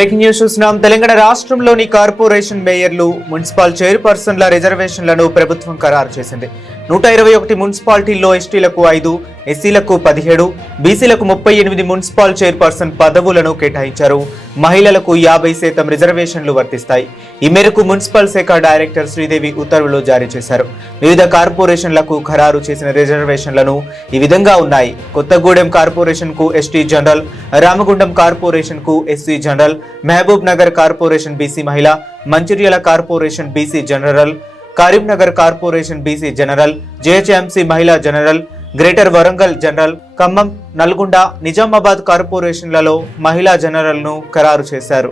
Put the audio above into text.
Breaking news చూస్తున్నాం. తెలంగాణ రాష్ట్రంలోని corporation మేయర్లు, municipal చైర్పర్సన్ల రిజర్వేషన్లను ప్రభుత్వం ఖరారు చేసింది. 121 మున్సిపాలిటీల్లో ఎస్టీలకు 5, ఎస్సీలకు 17, బీసీలకు 38 మున్సిపల్ చైర్పర్సన్ పదవులను కేటాయించారు. మహిళలకు 50% రిజర్వేషన్లు వర్తిస్తాయి. ఈ మేరకు మున్సిపల్ శాఖ డైరెక్టర్ శ్రీదేవి ఉత్తర్వులు జారీ చేశారు. వివిధ కార్పొరేషన్లకు ఖరారు చేసిన రిజర్వేషన్లను ఈ విధంగా ఉన్నాయి. కొత్తగూడెం కార్పొరేషన్ కు ఎస్టీ జనరల్, రామగుండం కార్పొరేషన్ కు SC general, Mahabubnagar corporation BC మహిళ, Mancherial corporation BC general, Karimnagar corporation BC general, GHMC మహిళా general, greater Warangal general, Khammam, Nalgonda, Nizamabad కార్పొరేషన్లలో మహిళా జనరల్ను ఖరారు చేశారు.